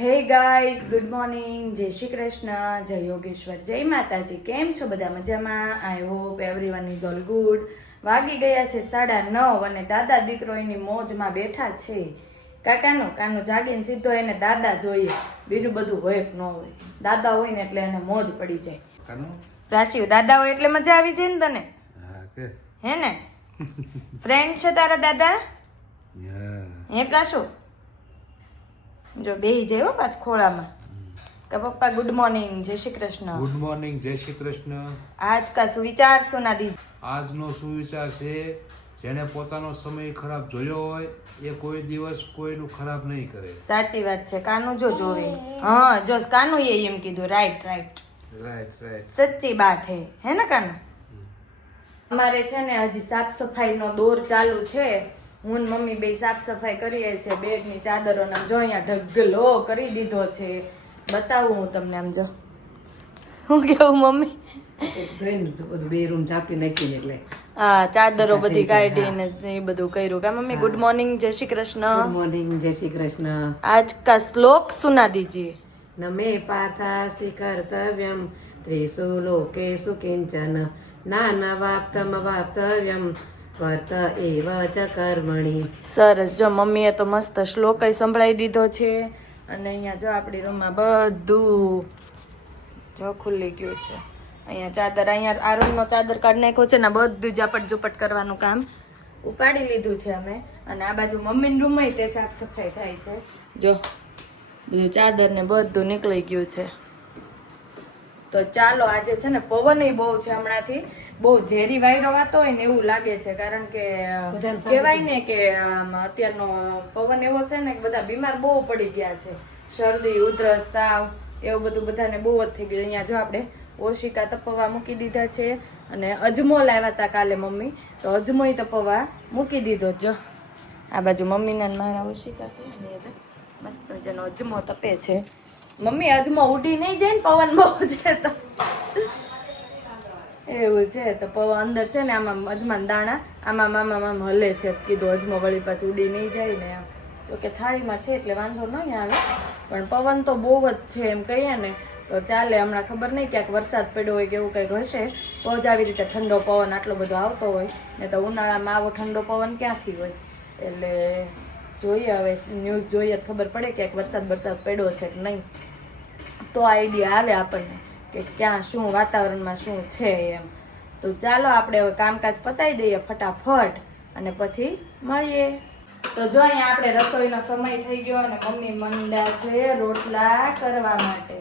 Hey guys good morning જય શ્રી કૃષ્ણ. જય યોગેશ્વર. જય માતાજી. કેમ છો બધા મજામાં? I hope everyone is all good વાગી ગયા છે સાડા નવ અને દાદા દીકરો એની મોજમાં બેઠા છે. કાકાનો કાનો જાગીને સીધો એને દાદા જોઈએ. બીજું બધું હોય ન હોય. દાદા હોય ને એટલે એને મોજ પડી જાય. રાશિ દાદા હોય એટલે મજા આવી જાય ને તને? હા હે ને? ફ્રેન્ડ છે તારા દાદા? હે પ્રાશુ જો બેહી જાય હો પાછ ખોળામાં. કે પપ્પા ગુડ મોર્નિંગ જય શ્રી કૃષ્ણ. ગુડ મોર્નિંગ જય શ્રી કૃષ્ણ. આજ કા સુવિચાર સુના દી. આજનો સુવિચાર છે જેને પોતાનો સમય ખરાબ જોયો હોય એ કોઈ દિવસ કોઈનું ખરાબ નહીં કરે. સાચી વાત છે કાનું જો જોવે. હા જો કાનું એ એમ કીધું રાઈટ રાઈટ રાઈટ રાઈટ સચ્ચી વાત હે. હે ને કાનું? અમારે છે ને હજી સાફ સફાઈનો દોર ચાલુ છે. હું મમ્મી બે સાફ સફાઈ કરીએ છીએ બેડની ચાદરોને જો અહીંયા ઢગલો કરી દીધો છે. બતાવું હું તમને આમ જો. હું કેવું મમ્મી? બે રૂમ ઝાપી નાખીને એટલે. હા ચાદરો બધી કાઢીને એ બધું કર્યું. કે મમ્મી ગુડ મોર્નિંગ જય શ્રી કૃષ્ણ. ગુડ મોર્નિંગ જય શ્રી કૃષ્ણ. આજ કા શ્લોક સુના દીજીએ નમે પાર્થાસ્તિ કર્તવ્યમ ત્રિસુ લોકેશુ કિંચન નાના વાપ્તમ વાપ્તવ્યમ. વર્ત એવા ચ કર્મણી. સરસ. જો મમ્મીએ તો મસ્ત શ્લોક સંભળાવી દીધો છે. અને અહીંયા જો આપણી રૂમમાં બધું જો ખુલ્લી ગયું છે. અહીંયા ચાદર, અહીંયા આ રૂમનો ચાદર કાઢી નાખ્યો છે ને બધું ઝાપટ ઝુપટ કરવાનું કામ ઉપાડી લીધું છે અમે. અને આ બાજુ મમ્મીની રૂમમાં તે સાફ સફાઈ થાય છે. જો, બધું ચાદર ને બધું નીકળી ગયું છે. તો ચાલો આજે છે ને પવન બહુ છે હમણાંથી. બહુ ઝેરી વાયરો વાતો હોય ને એવું લાગે છે કારણ કે કહેવાય ને કે અત્યારનો પવન એવો છે ને કે બધા બીમાર બહુ પડી ગયા છે. શરદી ઉધરસ તાવ એવું બધું બધાને બહુ જ થઈ ગયું. અહીંયા જો આપણે ઓશિકા તપવા મૂકી દીધા છે અને અજમો લાવ્યા હતા કાલે મમ્મી. તો અજમોય તપવા મૂકી દીધો જો. આ બાજુ મમ્મીના મારા ઓશિકા છે મસ્ત જેનો અજમો તપે છે. મમ્મી અજમો ઉડી નહીં જાય ને પવન બહુ છે તો. એવું છે તો પવન અંદર છે ને આમાં અજમાન દાણા, આમાં મામા મામ હલે છે કીધું અજમો વળી પાછું ઉડી નહીં જાય ને આમ જોકે થાળીમાં છે એટલે વાંધો નહીં આવે, પણ પવન તો બહુ જ છે એમ કહીએ ને, તો ચાલે, હમણાં ખબર નહીં ક્યાંક વરસાદ પડ્યો હોય કે એવું કંઈક હશે, તો જ આવી રીતે ઠંડો પવન આટલો બધો આવતો હોય, ને તો ઉનાળામાં આવો ઠંડો પવન ક્યાંથી હોય? એટલે જોઈએ હવે, ન્યૂઝ જોઈએ ખબર પડે ક્યાંક વરસાદ વરસાદ પડ્યો છે કે નહીં. તો આઈડિયા આવે આપણને કે ક્યાં શું વાતાવરણમાં શું છે એમ. તો ચાલો આપણે હવે કામકાજ પતાવી દઈએ ફટાફટ અને પછી મળીએ. તો જો અહીંયા આપણે રસોઈનો સમય થઈ ગયો અને મમ્મી મંડા છે રોટલા કરવા માટે.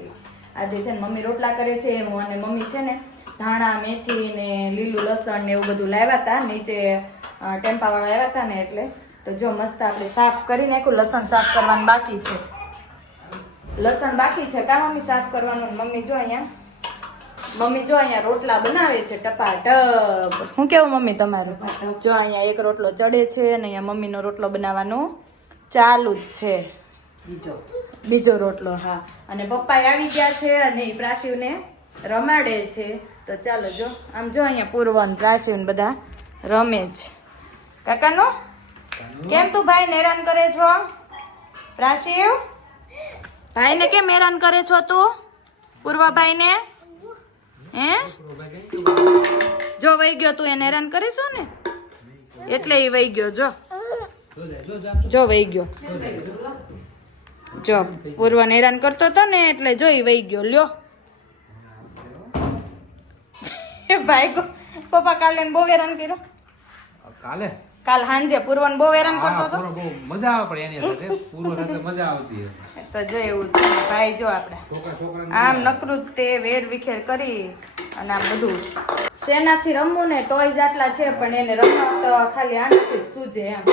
આજે છે ને મમ્મી રોટલા કરે છે એમ અને મમ્મી છે ને ધાણા, મેથી ને લીલું લસણ ને એવું બધું લાવ્યા હતા. નીચે ટેમ્પાવાળા આવ્યા હતા ને એટલે. તો જો મસ્ત આપણે સાફ કરી નાખ્યું, લસણ સાફ કરવાનું બાકી છે. લસણ બાકી છે. કા મમ્મી સાફ કરવાનું? મમ્મી જો અહીંયા. મમ્મી જો અહીંયા રોટલા બનાવે છે ટપાટપ. શું કેવું મમ્મી તમારું? જો અહીંયા એક રોટલો ચડે છે અને અહીંયા મમ્મીનો રોટલો બનાવવાનો ચાલુ જ છે. બીજો. બીજો રોટલો હા. અને પપ્પા આવી ગયા છે અને ઈ પ્રાશિવને રમાડે છે. તો ચાલો જો આમ જો અહીંયા પૂર્વન પ્રાશિવન બધા રમે છે. કાકાનો? કેમ તું ભાઈને હેરાન કરે છો? પ્રાશિવ ભાઈને કેમ હેરાન કરે છો તું? પૂર્વભાઈને? હે? જો વહી ગયો તું, એને હેરાન કરીશો ને? એટલે એ વહી ગયો, જો. જો વહી ગયો. જો, પૂર્વને હેરાન કરતો હતો ને એટલે જોઈ વહી ગયો, લ્યો. ભાઈ પપ્પા કાલે બહુ હેરાન કર્યો. કાલે? કાલ સાંજે પૂર્વન બહુ હેરાન કરતો હતો. બહુ મજા આવે પણ એની સાથે. પૂર્વ સાથે મજા આવતી તો જો એવું છે. ભાઈ જો આપણે આમ નકરું તે વેર વિખેર કરી અને આમ બધું. શેનાથી રમવું ને ટોયઝ આટલા છે પણ એને રમવા તો ખાલી આનાથી સૂજે એમ.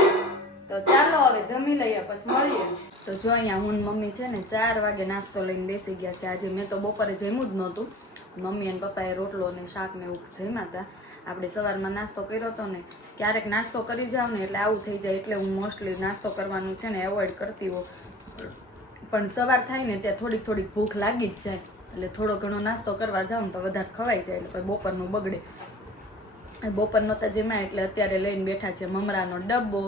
તો ચાલો હવે જમી લઈએ પછી મળીએ. તો જો અહીંયા હું મમ્મી છે ને ચાર વાગે નાસ્તો લઈને બેસી ગયા છે. આજે મેં તો બપોરે જમ્યું જ નહોતું. મમ્મી અને પપ્પાએ રોટલો ને શાક ને એવું જમ્યા હતા. આપણે સવારમાં નાસ્તો કર્યો હતો ને ક્યારેક નાસ્તો કરી જાઉં ને એટલે આવું થઈ જાય એટલે હું મોસ્ટલી નાસ્તો કરવાનું છે ને એવોઇડ કરતી હોઉં. પણ સવાર થાય ને ત્યાં થોડીક થોડીક ભૂખ લાગી જ જાય એટલે થોડો ઘણો નાસ્તો કરવા જાઉં તો વધારે ખવાઈ જાય એટલે બપોરનું બગડે. બપોર નહોતા જેમાં એટલે અત્યારે લઈને બેઠા છે મમરાનો ડબ્બો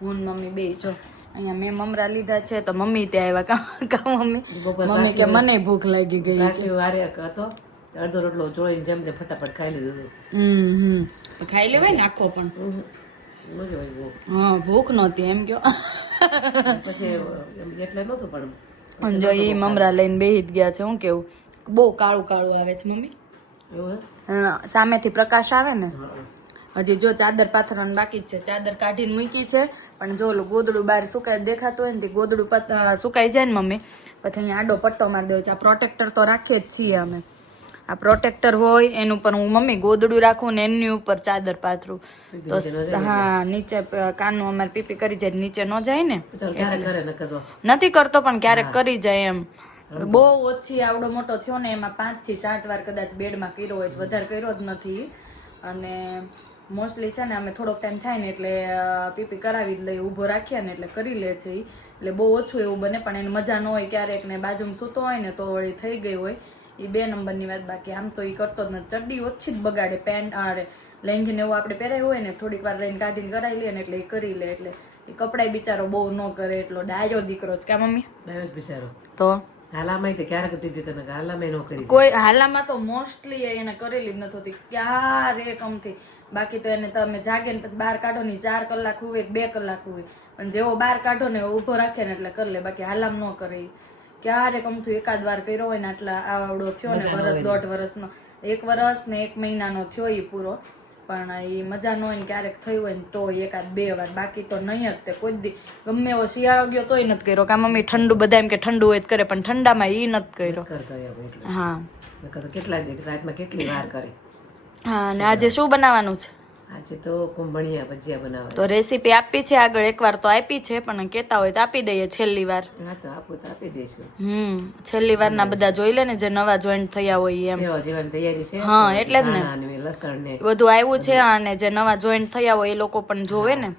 હું મમ્મી બે જો. અહીંયા મેં મમરા લીધા છે તો મમ્મી ત્યાં આવ્યા કા મમ્મી? મમ્મી કે મને ભૂખ લાગી ગઈ હતો. અડધો રોટલો જોઈને જેમ ફટાફટ ખાઈ લીધું હમ હમ. ખાઈ લેવાય ને આખો પણ. હા ભૂખ નહોતી એમ કયો. પછી એટલે નહોતું પણ. જો એ મમરા લઈને બેહી જ ગયા છે હું કેવું? બહુ કાળું કાળું આવે છે મમ્મી. સામેથી પ્રકાશ આવે ને? હજી જો ચાદર પાથરવાનું બાકી જ છે ચાદર કાઢીને મૂકી છે પણ જો ગોદડું બહાર સુકાય દેખાતું હોય ને તે ગોદડું સુકાઈ જાય ને મમ્મી પછી અહીંયા આડો પટ્ટો મારી દેવો છે. આ પ્રોટેક્ટર તો રાખીએ જ છીએ અમે. આ પ્રોટેક્ટર હોય એનું પર હું મમ્મી ગોદડું રાખું ને એની ઉપર ચાદર પાથરું. તો હા નીચે કાનનું અમારે પીપી કરી જાય નીચે ન જાય ને. નથી કરતો પણ ક્યારેક કરી જાય એમ. બહુ ઓછી આવડો મોટો થયો ને એમાં પાંચથી સાત વાર કદાચ બેડમાં કર્યો હોય તો વધારે કર્યો જ નથી. અને મોસ્ટલી છે ને અમે થોડોક ટાઈમ થાય ને એટલે પીપી કરાવી જ લઈએ ઊભો રાખીએ ને એટલે કરી લે છે એટલે બહુ ઓછું એવું બને પણ એને મજા ન હોય ક્યારેક ને બાજુમાં સૂતો હોય ને તો વળી થઈ ગઈ હોય. એ બે નંબરની વાત બાકી. આમ તો એ કરતો જ નથી. ચડ્ડી ઓછી જ બગાડે. પેન્ટ આરે લેંઘીને એવું આપણે પહેરાયું હોય ને થોડીક વાર લઈને કાઢીને કરાવી લે ને એટલે એ કરી લે. એટલે એ કપડાય બિચારો બહુ ન કરે એટલો. ડાયો દીકરો છે કે મમ્મી? ડાયસ બિચારો. તો? હાલામાં તે ક્યારેક દીધી તને? હાલામાં ન કરી કોઈ હાલામાં તો મોસ્ટલી એને કરેલી જ નથી હોતી ક્યારે કમથી બાકી તો એને તમે જાગે ને પછી બહાર કાઢો ને ચાર કલાક હોય બે કલાક હોય પણ જેવો બહાર કાઢો ને ઊભો રાખે ને એટલે કરી લે. બાકી હાલામ ન કરે ઈ. અમથું એકાદ વાર કર્યો હોય ને આટલા આવડો થયો ને વરસ દોઢ વરસનો. એક વરસ ને એક મહિનાનો થયો એ પૂરો. પણ એ મજા ન હોય ને ક્યારેક થયું હોય ને તો એકાદ બે વાર. બાકી તો નહીં જ તે કોઈ દી. ગમે એવો શિયાળો ગયો તોય નથી કર્યો. કે મમ્મી ઠંડુ બધા એમ કે ઠંડુ હોય કરે પણ ઠંડામાં ઈ નથી કર્યો. હા. કેટલા રાતમાં કેટલી વાર કરે? હા અને આજે શું બનાવવાનું છે? આજે તો કુંભણિયા ભજીયા બનાવે તો રેસીપી આપી છે આગળ એકવાર તો આપી છે પણ કહેતા હોય તો આપી દઈએ છેલ્લી વાર. હા તો આપું તો આપી દઈશું. હમ છેલ્લી વારના બધા જોઈ લે ને જે નવા જોઈન્ટ થયા હોય એમ. સેવા જેવાની તૈયારી છે? હા, એટલે જ ને. લસણ ને બધું આવ્યું છે અને જે નવા જોઈન્ટ થયા હોય એ લોકો પણ જોવે ને.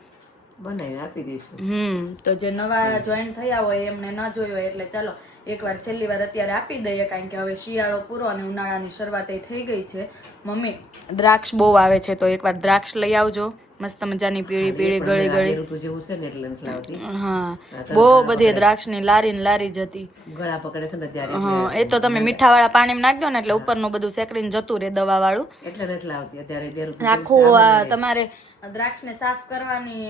બનાવીને આપી દઈશું. હમ તો જે નવા જોઈન્ટ થયા હોય એમને ન જોયું હોય એટલે ચાલો એકવાર છેલ્લી વાર અત્યારે આપી દઈએ કારણ કે હવે શિયાળો પૂરો અને ઉનાળાની શરૂઆત થઈ ગઈ છે. મમ્મી દ્રાક્ષ બહુ આવે છે તો એકવાર દ્રાક્ષ લઈ આવજો. મસ્ત મજાની પીળી પીળી ગળી ગળી. ઋતુ જેવું છે ને એટલે નથી લાવતી. હા બહુ બધી દ્રાક્ષની લારી ને લારી જતી ગળા પકડે છે ને ત્યારે હા એ તો તમે મીઠા વાળા પાણીમાં નાખી દો ને એટલે ઉપરનું બધું સેકરીને જતું રહે દવા વાળું એટલે નથી લાવતી અત્યારે બે ઋતુ આખું તમારે દ્રાક્ષને સાફ કરવાની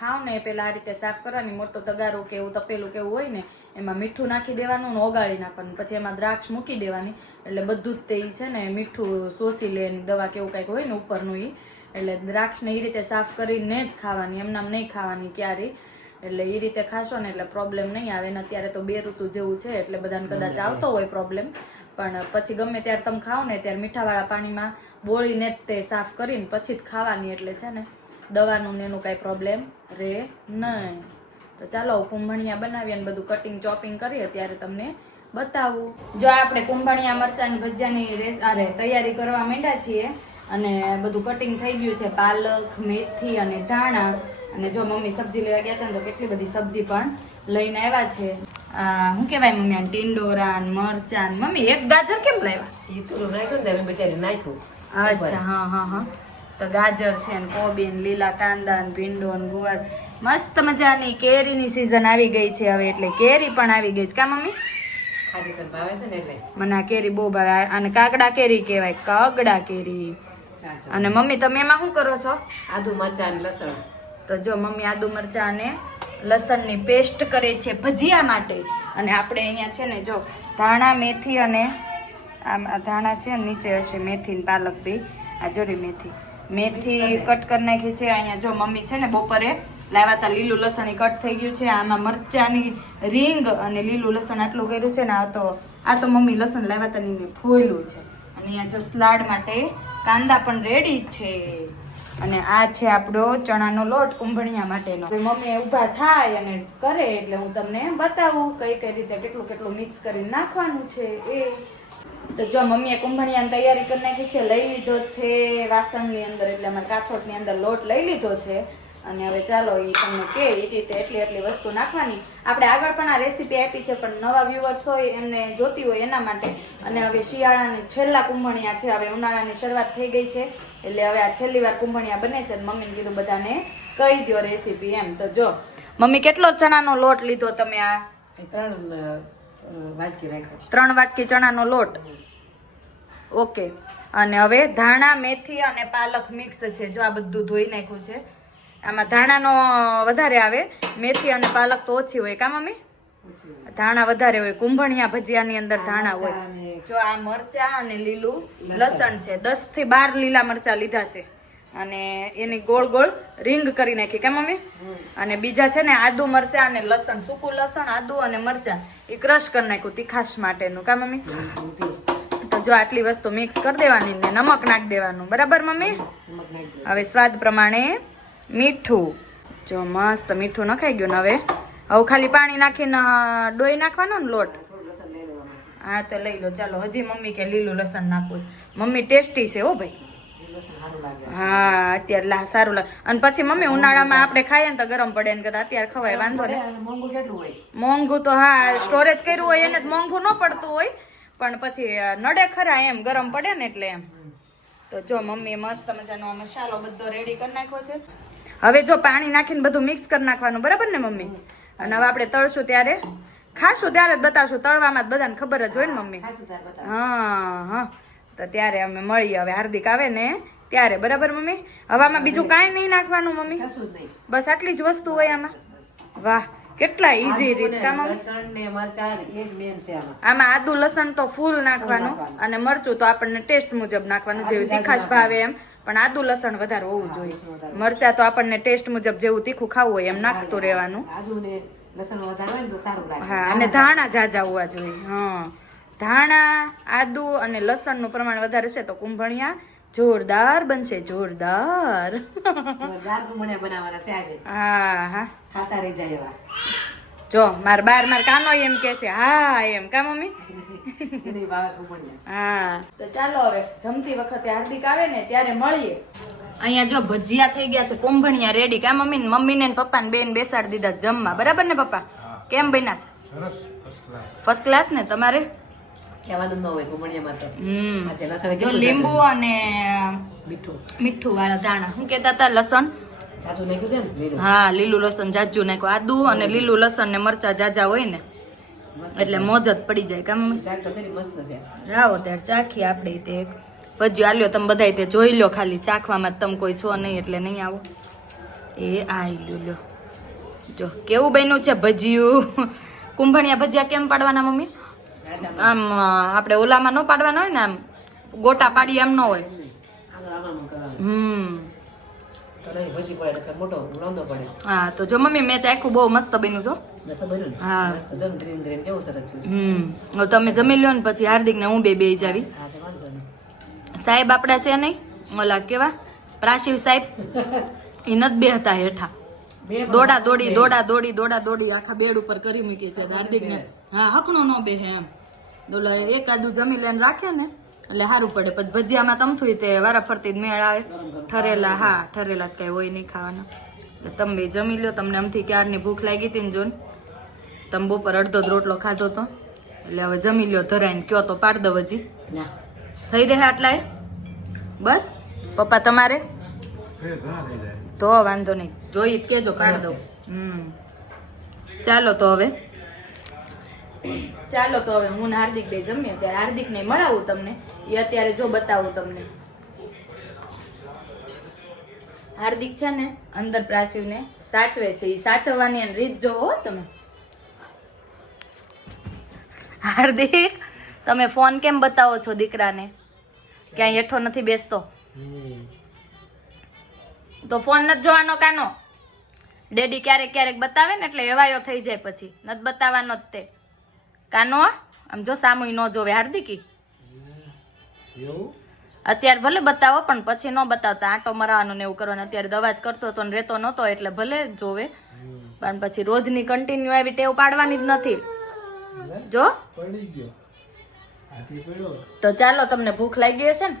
ખાવ ને પેલા આ રીતે સાફ કરવાની મોટો તગારો કે એવું તપેલું કેવું હોય ને એમાં મીઠું નાખી દેવાનું ને ઓગાળી નાખવાનું. પછી એમાં દ્રાક્ષ મૂકી દેવાની. એટલે બધું જ તે છે ને મીઠું શોષી લે દવા કેવું કંઈક હોય ને ઉપરનું ઈ. એટલે દ્રાક્ષને એ રીતે સાફ કરીને જ ખાવાની એમનામ નહીં ખાવાની ક્યારેય. એટલે એ રીતે ખાશો ને એટલે પ્રોબ્લેમ નહીં આવે. ને અત્યારે તો બે ઋતુ જેવું છે એટલે બધાને કદાચ આવતો હોય પ્રોબ્લેમ પણ પછી ગમે ત્યારે તમે ખાઓ ને ત્યારે મીઠાવાળા પાણીમાં બોળીને જ તે સાફ કરીને પછી જ ખાવાની એટલે છે ને દવાનું ને એનું કાંઈ પ્રોબ્લેમ રહે નહીં. તો ચાલો કુંભણિયા બનાવીએ અને બધું કટિંગ ચોપિંગ કરીએ ત્યારે તમને બતાવું. જો આપણે કુંભણિયા મરચાંની ભજીયાની રેસ અરે તૈયારી કરવા માંડ્યા છીએ અને બધું કટિંગ થઈ ગયું છે પાલક મેથી અને ધાણા. અને જો મમ્મી સબ્જી લેવા ગયા હતા ને તો કેટલી બધી સબ્જી પણ લઈને આવ્યા છે. આ શું કહેવાય મમ્મી આ ટીંડોરા મરચાં મમ્મી એક ગાજર કેમ લાવ્યા? એ તો નાખ્યું ને નાખ્યું. અચ્છા હા હા હા. તો ગાજર છે ને કોબી ને લીલા કાંદા ને ભીંડો ને ગુવાર. મસ્ત મજાની કેરીની સિઝન આવી ગઈ છે હવે એટલે કેરી પણ આવી ગઈ છે. કા મમ્મી? મને આ કેરી બહુ ભાવે. અને કાગડા કેરી કહેવાય કાગડા કેરી. અને મમ્મી તમે એમાં શું કરો છો? આદુ મરચા અને લસણ. તો જો મમ્મી આદુ મરચાં અને લસણની પેસ્ટ કરે છે ભજીયા માટે. અને આપણે અહીંયા છે ને જો ધાણા મેથી અને આમ આ ધાણા છે નીચે હશે મેથી પાલક બી આ જોરી મેથી. મેથી કટ કરી નાખી છે. અહીંયા જો મમ્મી છે ને બપોરે લાવ્યા હતા લીલું લસણ કટ થઈ ગયું છે. આમાં મરચાની રીંગ અને લીલું લસણ આટલું કર્યું છે ને આ તો આ તો મમ્મી લસણ લાવ્યા હતા ને ફોયલું છે. અને અહીંયા જો સલાડ માટે કાંદા પણ રેડી છે. અને આ છે આપણો ચણાનો લોટ કુંભણિયા માટેનો. મમ્મી ઊભા થાય અને કરે એટલે હું તમને બતાવું કઈ કઈ રીતે કેટલું કેટલું મિક્સ કરીને નાખવાનું છે એ. તો જો મમ્મીએ કુંભણિયાની તૈયારી કરી નાખી છે, લઈ લીધો છે વાસણની અંદર એટલે અમારે કાથોટની અંદર લોટ લઈ લીધો છે. અને હવે ચાલો એ તમને કે એ રીતે એટલી એટલી વસ્તુ નાખવાની. આપણે આગળ પણ આ રેસીપી આપી છે પણ નવા વ્યૂવર્સ હોય એમને જોતી હોય એના માટે. અને હવે શિયાળાની છેલ્લા કુંભણિયા છે હવે ઉનાળાની શરૂઆત થઈ ગઈ છે. એટલે હવે આ છેલ્લી વાર કુંભણિયા બને છે મમ્મીને કીધું બધાને કહી દો રેસીપી એમ. તો જો મમ્મી કેટલો ચણાનો લોટ લીધો તમે આ? ત્રણ વાટકી રાખ્યો ત્રણ વાટકી ચણાનો લોટ? ઓકે. અને હવે ધાણા મેથી અને પાલક મિક્સ છે જો આ બધું ધોઈ નાખ્યું છે. આમાં ધાણાનો વધારે આવે. મેથી અને પાલક તો ઓછી હોય કા મમ્મી? ધાણા વધારે હોય. કુંભણિયા ભજીયાની અંદર ધાણા હોય. જો આ મરચા અને લીલું લસણ. છે. દસથી બાર લીલા મરચા લીધા છે. અને એની ગોળ ગોળ રિંગ કરી નાખી. કે મમ્મી? અને બીજા છે ને આદુ મરચા અને લસણ. સૂકું લસણ આદુ અને મરચા એ ક્રશ કરી નાખ્યું તીખાશ માટેનું. કા મમ્મી? તો જો આટલી વસ્તુ મિક્સ કરી દેવાની ને નમક નાખી દેવાનું. બરાબર મમ્મી? હવે સ્વાદ પ્રમાણે મીઠું. જો મસ્ત મીઠું નખાઈ ગયું ને હવે. હવે ખાલી પાણી નાખીને ડોઈ નાખવાનો ને લોટ. હા, તો લઈ લો. ચાલો, હજી મમ્મી કે લીલું લસણ નાખવું છે. મમ્મી ટેસ્ટી છે હો ભાઈ. હા, અત્યારે લા, સારું લાગે. અને પછી મમ્મી ઉનાળામાં આપણે ખાઈએ ને તો ગરમ પડે ને કદાચ. અત્યારે ખવાય, વાંધો અને મોંઘું તો હા સ્ટોરેજ કર્યું હોય એને મોંઘું ન પડતું હોય. પણ પછી નડે ખરા એમ, ગરમ પડે ને એટલે એમ. તો જો મમ્મીએ મસ્ત મજાનો મસાલો બધો રેડી કરી નાખ્યો છે. હવે જો પાણી નાખીને બધું મિક્સ કરી નાખવાનું બરાબર ને મમ્મી? અને હવે આપણે તળશું ત્યારે. ખાશું ત્યારે જ બતાવશું તળવામાં જ બધાને ખબર જ હોય ને મમ્મી. હા હા. તો ત્યારે અમે મળીએ હવે હાર્દિક આવે ને ત્યારે બરાબર મમ્મી? હવે આમાં બીજું કાંઈ નહીં નાખવાનું મમ્મી. બસ આટલી જ વસ્તુ હોય આમાં. વાહ કેટલા ઈઝી રીત કામ આમાં. આદુ લસણ તો ફૂલ નાખવાનું. અને મરચું તો આપણને ટેસ્ટ મુજબ નાખવાનું જેવી તીખાશ ભાવે એમ. પણ આદુ લસણ વધારે હોવું જોઈએ. મરચા તો આપણને ટેસ્ટ મુજબ જેવું તીખું ખાવું હોય એમ નાખતું રહેવાનું. હા અને ધાણા. જાજા હોવા જોઈએ હા. ધાણા આદુ અને લસણનું પ્રમાણ વધારે છે તો કુંભણિયા જોરદાર બનશે જોરદાર. દાળ ગુમણિયા બનાવવાના છે આજે. હા હા. ખાતા રહી જાય એવા. જો માર બાર માર કાનો એમ કે છે. હા એમ. કા મમ્મી? હા. તો ચાલો હવે જમતી વખતે હાર્દિક આવે ને ત્યારે મળીએ. અહીંયા જો ભજીયા થઈ ગયા છે કુંભણિયા રેડી કા મમ્મી? ને મમ્મી ને પપ્પા ને બેન બેસાડી દીધા જમવા. બરાબર ને પપ્પા? કેમ બન્યા છે? ફર્સ્ટ ક્લાસ ને તમારે? કહેવાનું ન હોય ગુમણિયામાં તો. હમ. જો લીંબુ અને મીઠું. મીઠું વાળા દાણા શું કહેતા હતા? લસણ? હા લીલું લસણ જાજુ નાખ્યું. આદુ અને લીલું લસણ ને મરચા જાજા હોય ને એટલે મોજ જ પડી જાય કામ? રાવો ત્યારે ચાખી આપણે તે એક. ભજ્યું આલ્યો તમે બધા તે જોઈ લો ખાલી. ચાખવામાં તમે કોઈ છો નહીં એટલે નહીં આવો. એ આ લ્યો. જો કેવું બન્યું છે ભજીયું? કુંભણિયા ભજીયા કેમ પાડવાના મમ્મી? આમ આપણે ઓલામાં ન પાડવાના હોય ને આમ? ગોટા પાડી એમ ન હોય? હમ. હા તો જો મમ્મી મેચ ચાખ્યું બહુ મસ્ત બન્યું છો હા. હમ. તમે જમી લ્યો ને પછી હાર્દિક ને હું બે બે જાવી. સાહેબ આપણા છે નહીં? ઓલા કેવા? પ્રાશિવ સાહેબ? એ નથી બે હતા હેઠા. દોડા દોડી દોડા દોડી દોડા દોડી આખા બેડ ઉપર કરી મૂકી છે હાર્દિક ને હા હકણો નો બે હે એમ. ઓલા એકાદું જમી લઈને રાખે ને એટલે સારું પડે. પછી ભજીયામાં તમથું તે વારા ફરતી જ મેળ આવે. ઠરેલા હા ઠરેલા જ કઈ હોય નહીં ખાવાના. એટલે તમે બે જમી લ્યો. તમને આમથી ક્યારની ભૂખ લાગી હતી ને જોન? તમે બપોર અડધો જ રોટલો ખાધો તો? એટલે હવે જમી લ્યો ધરાઈને. કયો તો પાડ દો હજી થઈ રહ્યા આટલાય બસ? પપ્પા તમારે? તો વાંધો નહીં. જોઈ જ કેજો પાડ દઉં હમ. ચાલો તો હવે. ચાલો તો હવે. હું ને હાર્દિક બે જમીએ. ત્યારે હાર્દિક ને મળાવું તમને. એ અત્યારે જો બતાવું તમને. હાર્દિક છે ને અંદર પ્રાસીવને સાચવે છે. એ સાચવવાની રીત જોવો તમે. હાર્દિક, તમે ફોન કેમ બતાવો છો દીકરાને? ક્યાંય હેઠો નથી બેસતો? તો ફોન નથી જોવાનો કાનો? ડેડી ક્યારેક ક્યારેક બતાવે ને એટલે એવાયો થઈ જાય પછી. નથી બતાવવાનો જ તે. કાનો, આમ જો સામુય ન જોવે. હાર્દિકી? અત્યારે ભલે બતાવો પણ પછી ન બતાવતા. આંટો મરાવાનો ને એવું કરવાનું. અત્યારે દવા જ કરતો હતો ને રહેતો નહોતો એટલે ભલે જોવે. પણ પછી રોજની કન્ટિન્યુ આવી ટેવ પાડવાની જ નથી. જો. તો ચાલો તમને ભૂખ લાગી હશે ને?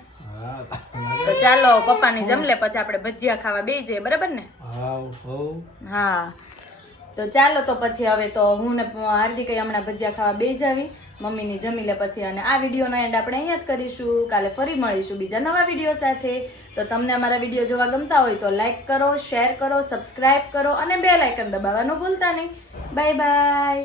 તો ચાલો પપ્પાની જમલે પછી આપણે ભજીયા ખાવા બે જઈએ બરાબર ને? હા તો ચાલો તો પછી હવે તો હું ને હાર્દિક હમણાં ભજીયા ખાવા બે જાવી. મમ્મીની જમી લે પછી અને આ વિડીયોનો એન્ડ આપણે અહીંયા જ કરીશું. કાલે ફરી મળીશું બીજા નવા વીડિયો સાથે. તો તમને અમારા વીડિયો જોવા ગમતા હોય તો લાઇક કરો શેર કરો સબસ્ક્રાઇબ કરો અને બે લાઇકન દબાવવાનું ભૂલતા નહીં. Bye bye